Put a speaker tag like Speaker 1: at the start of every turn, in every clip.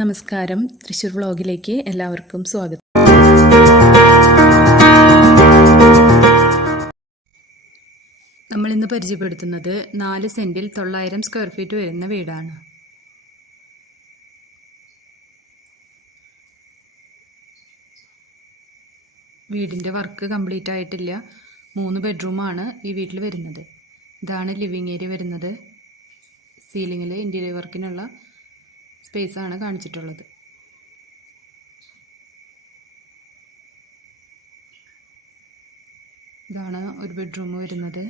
Speaker 1: നമസ്കാരം. തൃശ്ശൂർ വ്ളോഗിലേക്ക് എല്ലാവർക്കും സ്വാഗതം. നമ്മൾ ഇന്ന് പരിചയപ്പെടുത്തുന്നത് നാല് സെന്റിൽ തൊള്ളായിരം സ്ക്വയർ ഫീറ്റ് വരുന്ന വീടാണ്. വീടിന്റെ വർക്ക് കംപ്ലീറ്റ് ആയിട്ടില്ല. മൂന്ന് ബെഡ്റൂമാണ് ഈ വീട്ടിൽ വരുന്നത്. ഇതാണ് ലിവിങ് ഏരിയ വരുന്നത്. സീലിങ്ങിൽ ഇന്റീരിയർ വർക്കിനുള്ള സ്പേസ് ആണ് കാണിച്ചിട്ടുള്ളത്. ഇതാണ് ഒരു ബെഡ്റൂം വരുന്നത്.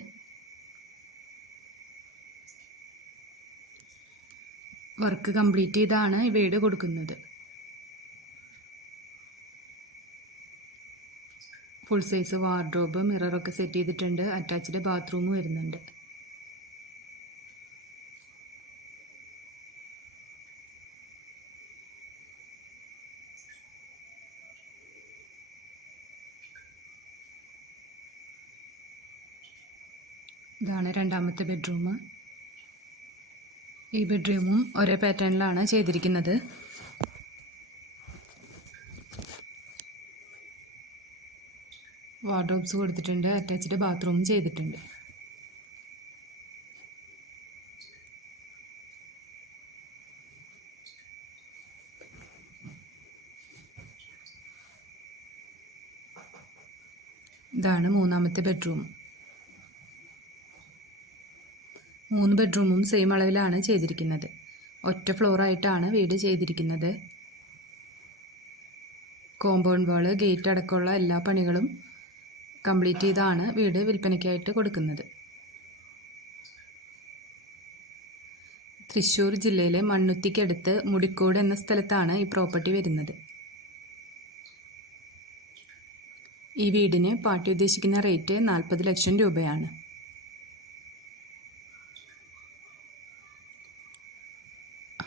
Speaker 1: വർക്ക് കംപ്ലീറ്റ് ചെയ്താണ് ഈ വീട് കൊടുക്കുന്നത്. ഫുൾ സൈസ് വാർഡ്രോബ് മിററൊക്കെ സെറ്റ് ചെയ്തിട്ടുണ്ട്. അറ്റാച്ച്ഡ് ബാത്റൂം വരുന്നുണ്ട്. ഇതാണ് രണ്ടാമത്തെ ബെഡ്റൂം ഈ ബെഡ്റൂമും ഒരേ പാറ്റേണിലാണ് ചെയ്തിരിക്കുന്നത്. വാർഡ്രോബ്സ് കൊടുത്തിട്ടുണ്ട് അറ്റാച്ച്ഡ് ബാത്റൂമും ചെയ്തിട്ടുണ്ട്. ഇതാണ് മൂന്നാമത്തെ ബെഡ്റൂം മൂന്ന് ബെഡ്റൂമും സെയിം അളവിലാണ് ചെയ്തിരിക്കുന്നത്. ഒറ്റ ഫ്ലോറായിട്ടാണ് വീട് ചെയ്തിരിക്കുന്നത്. കോമ്പൗണ്ട് വാൾ ഗേറ്റ് അടക്കമുള്ള എല്ലാ പണികളും കംപ്ലീറ്റ് ചെയ്താണ് വീട് വിൽപ്പനയ്ക്കായിട്ട് കൊടുക്കുന്നത്. തൃശ്ശൂർ ജില്ലയിലെ മണ്ണുത്തിക്കടുത്ത് മുടിക്കോട് എന്ന സ്ഥലത്താണ് ഈ പ്രോപ്പർട്ടി വരുന്നത്. ഈ വീടിന് പാട്ടി ഉദ്ദേശിക്കുന്ന റേറ്റ് നാൽപ്പത് ലക്ഷം രൂപയാണ്.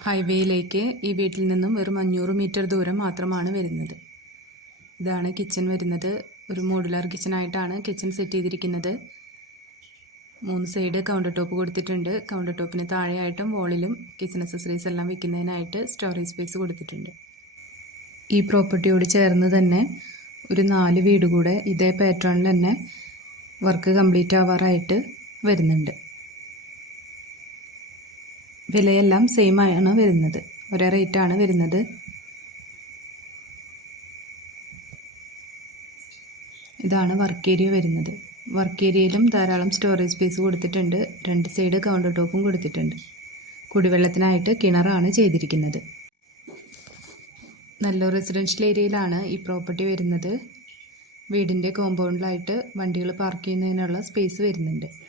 Speaker 1: ഹൈവേയിലേക്ക് ഈ വീട്ടിൽ നിന്നും വെറും അഞ്ഞൂറ് മീറ്റർ ദൂരം മാത്രമാണ് വരുന്നത്. ഇതാണ് കിച്ചൺ വരുന്നത്. ഒരു മോഡുലാർ കിച്ചണായിട്ടാണ് കിച്ചൺ സെറ്റ് ചെയ്തിരിക്കുന്നത്. മൂന്ന് സൈഡ് കൗണ്ടർ ടോപ്പ് കൊടുത്തിട്ടുണ്ട്. കൗണ്ടർ ടോപ്പിന് താഴെയായിട്ടും വോളിലും കിച്ചൺ അക്സസറീസ് എല്ലാം വെക്കുന്നതിനായിട്ട് സ്റ്റോറേജ് സ്പേസ് കൊടുത്തിട്ടുണ്ട്. ഈ പ്രോപ്പർട്ടിയോട് ചേർന്ന് തന്നെ ഒരു നാല് വീട് കൂടെ ഇതേ പാറ്റേണിൽ തന്നെ വർക്ക് കംപ്ലീറ്റ് ആവാറായിട്ട് വരുന്നുണ്ട്. വിലയെല്ലാം സെയിം ആണ് വരുന്നത്. ഒരേ റേറ്റാണ് വരുന്നത്. ഇതാണ് വർക്ക് ഏരിയ വരുന്നത്. വർക്ക് ഏരിയയിലും ധാരാളം സ്റ്റോറേജ് സ്പേസ് കൊടുത്തിട്ടുണ്ട്. രണ്ട് സൈഡ് കൗണ്ടർ ടോപ്പും കൊടുത്തിട്ടുണ്ട്. കുടിവെള്ളത്തിനായിട്ട് കിണറാണ് ചെയ്തിരിക്കുന്നത്. നല്ല റെസിഡൻഷ്യൽ ഏരിയയിലാണ് ഈ പ്രോപ്പർട്ടി വരുന്നത്. വീടിന്റെ കോമ്പൗണ്ടിലായിട്ട് വണ്ടികൾ പാർക്ക് ചെയ്യുന്നതിനുള്ള സ്പേസ് വരുന്നുണ്ട്.